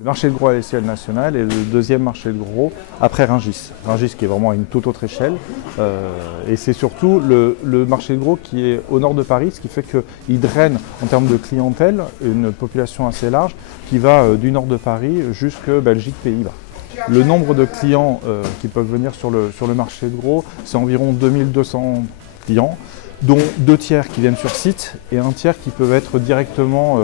Le marché de gros à l'échelle nationale est le deuxième marché de gros après Rungis. Rungis qui est vraiment à une toute autre échelle. Et c'est surtout le marché de gros qui est au nord de Paris, ce qui fait qu'il draine en termes de clientèle une population assez large qui va du nord de Paris jusque Belgique, Pays-Bas. Le nombre de clients qui peuvent venir sur le marché de gros, c'est environ 2200 clients, dont 2 tiers qui viennent sur site et 1 tiers qui peuvent être directement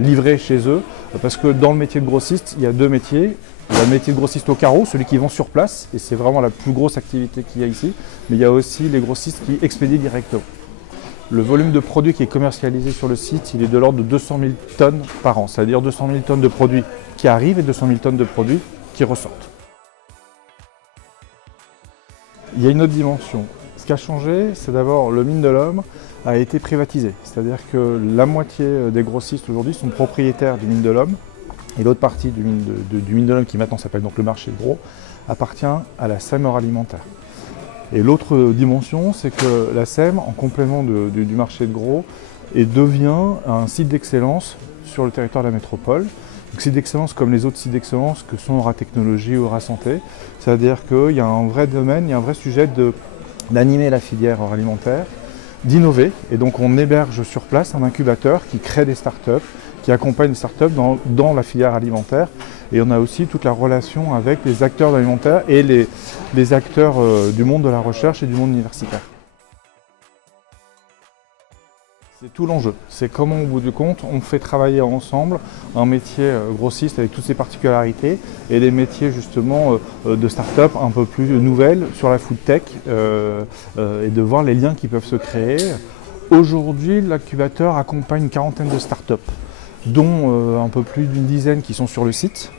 livrés chez eux. Parce que dans le métier de grossiste, il y a 2 métiers. Il y a le métier de grossiste au carreau, celui qui vend sur place, et c'est vraiment la plus grosse activité qu'il y a ici. Mais il y a aussi les grossistes qui expédient directement. Le volume de produits qui est commercialisé sur le site, il est de l'ordre de 200 000 tonnes par an. C'est-à-dire 200 000 tonnes de produits qui arrivent et 200 000 tonnes de produits qui ressortent. Il y a une autre dimension. Ce qui a changé, c'est d'abord le Mines de l'Homme a été privatisé. C'est-à-dire que la moitié des grossistes aujourd'hui sont propriétaires du Mines de l'Homme et l'autre partie du Mines de l'Homme, qui maintenant s'appelle donc le marché de gros, appartient à la SEM Agroalimentaire. Et l'autre dimension, c'est que la SEM, en complément du marché de gros, devient un site d'excellence sur le territoire de la métropole. Donc, site d'excellence comme les autres sites d'excellence que sont Aura Technologie ou Aura Santé. C'est-à-dire qu'il y a un vrai domaine, il y a un vrai sujet d'animer la filière agroalimentaire, d'innover. Et donc on héberge sur place un incubateur qui crée des startups, qui accompagne les startups dans la filière alimentaire. Et on a aussi toute la relation avec les acteurs alimentaires et les acteurs du monde de la recherche et du monde universitaire. C'est tout l'enjeu. C'est comment, au bout du compte, on fait travailler ensemble un métier grossiste avec toutes ses particularités et des métiers justement de start-up un peu plus nouvelles sur la food tech et de voir les liens qui peuvent se créer. Aujourd'hui, l'incubateur accompagne une quarantaine de start-up, dont un peu plus d'une dizaine qui sont sur le site.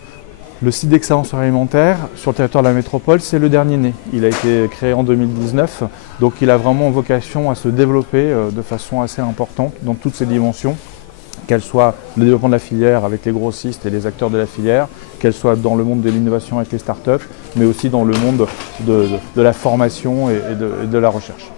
Le site d'excellence alimentaire sur le territoire de la métropole, c'est le dernier né. Il a été créé en 2019, donc il a vraiment vocation à se développer de façon assez importante dans toutes ses dimensions, qu'elle soit le développement de la filière avec les grossistes et les acteurs de la filière, qu'elle soit dans le monde de l'innovation avec les startups, mais aussi dans le monde de la formation et de la recherche.